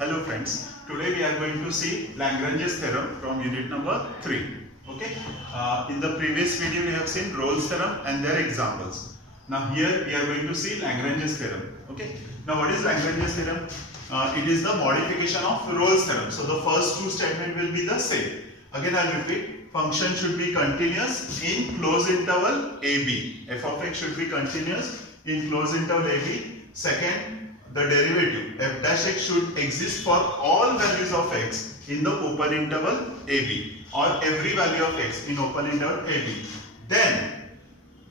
Hello friends, today we are going to see Lagrange's theorem from unit number 3. Okay. In the previous video we have seen Rolle's theorem and their examples. Now here we are going to see Lagrange's theorem. Okay. Now what is Lagrange's theorem? It is the modification of Rolle's theorem. So the first two statements will be the same. Again I will repeat, function should be continuous in closed interval AB. F of x should be continuous in closed interval AB. Second, the derivative f dash x should exist for all values of x in the open interval AB or every value of x in open interval AB. Then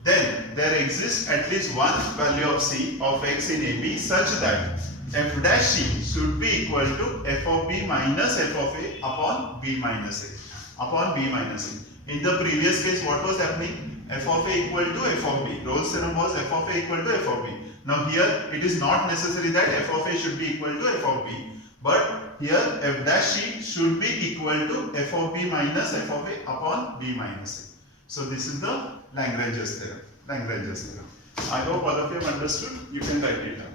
there exists at least one value of c of x in AB such that f dash c should be equal to f of b minus f of a upon b minus a. In the previous case, what was happening? F of a equal to f of b. Rolle's theorem was f of a equal to f of b. Now here it is not necessary that f of a should be equal to f of b, but here f dash c should be equal to f of b minus f of a upon b minus a. So this is the Lagrange's theorem. I hope all of you have understood. You can write it down.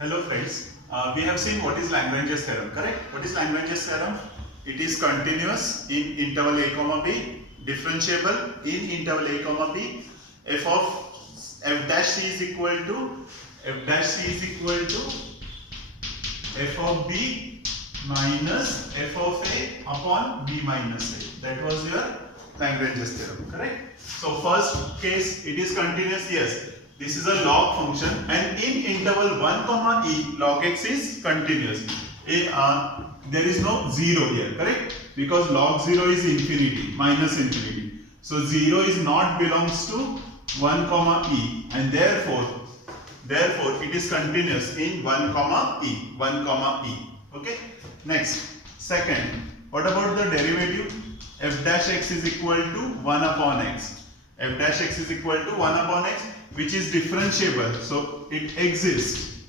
Hello friends, we have seen what is Lagrange's theorem, correct? What is Lagrange's theorem? It is continuous in interval a comma b, differentiable in interval a comma b. F dash c is equal to f of b minus f of a upon b minus a. That was your Lagrange's theorem, correct? So first case, it is continuous. Yes, this is a log function, and in interval 1 comma e, log x is continuous. There is no 0 here, correct? Because log 0 is infinity, minus infinity. So 0 is not belongs to 1 comma e, and therefore it is continuous in 1 comma e. Okay. Next, second, what about the derivative? F dash x is equal to 1 upon x. F dash x is equal to 1 upon x, which is differentiable. So it exists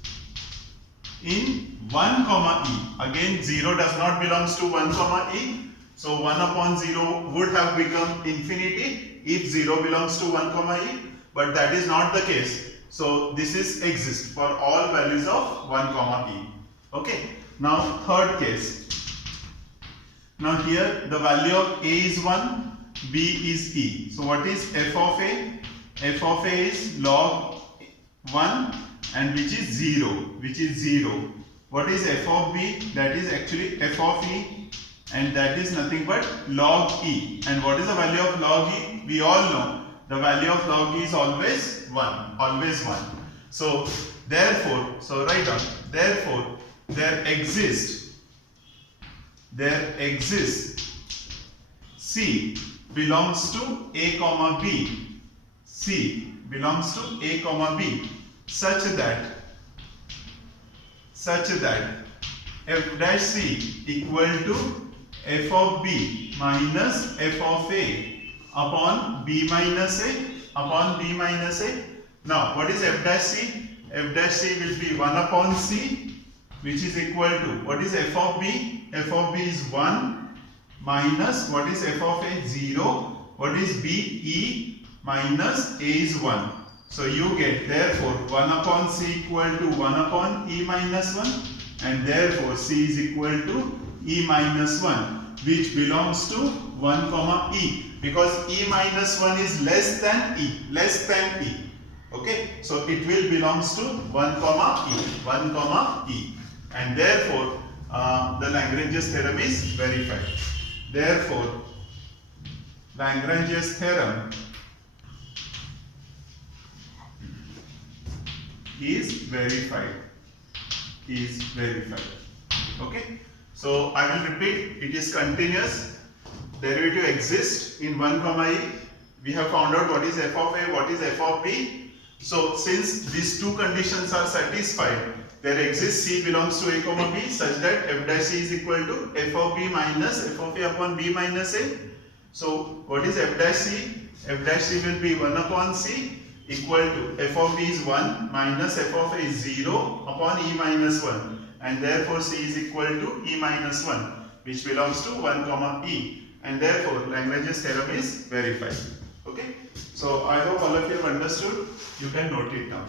in 1 comma e. Again, 0 does not belongs to 1 comma e. So 1 upon 0 would have become infinity if 0 belongs to 1 comma e, but that is not the case. So this is exists for all values of 1 comma e. Okay. Now third case. Now here the value of a is 1, b is e. So what is f of a? F of a is log 1 and which is 0. What is f of b? That is actually f of e, and that is nothing but log e. And what is the value of log e? We all know the value of log e is always 1. So therefore, write down, therefore there exists c belongs to a comma b. C belongs to a comma b such that f dash c equal to f of b minus f of a upon b minus a. Now what is f dash c? F dash c will be 1 upon c, which is equal to, what is f of b? F of b is 1 minus, what is f of a? 0. What is b? E minus a is 1. So you get, therefore 1 upon c equal to 1 upon e minus 1, and therefore c is equal to e minus 1, which belongs to 1 comma e, because e minus 1 is less than e. Okay, so it will belongs to 1 comma e, and therefore the Lagrange's theorem is verified. Therefore Lagrange's theorem is verified. Okay, so I will repeat, it is continuous, derivative exists in 1 comma e. We have found out what is f of a, what is f of b. So since these two conditions are satisfied, there exists c belongs to a comma b such that f dash c is equal to f of b minus f of a upon b minus a. So what is f dash c? F dash c will be 1 upon c equal to f of b is 1 minus f of a is 0 upon e minus 1, and therefore c is equal to e minus 1, which belongs to 1 comma e, and therefore Lagrange's theorem is verified. Okay, so I hope all of you have understood. You can note it down.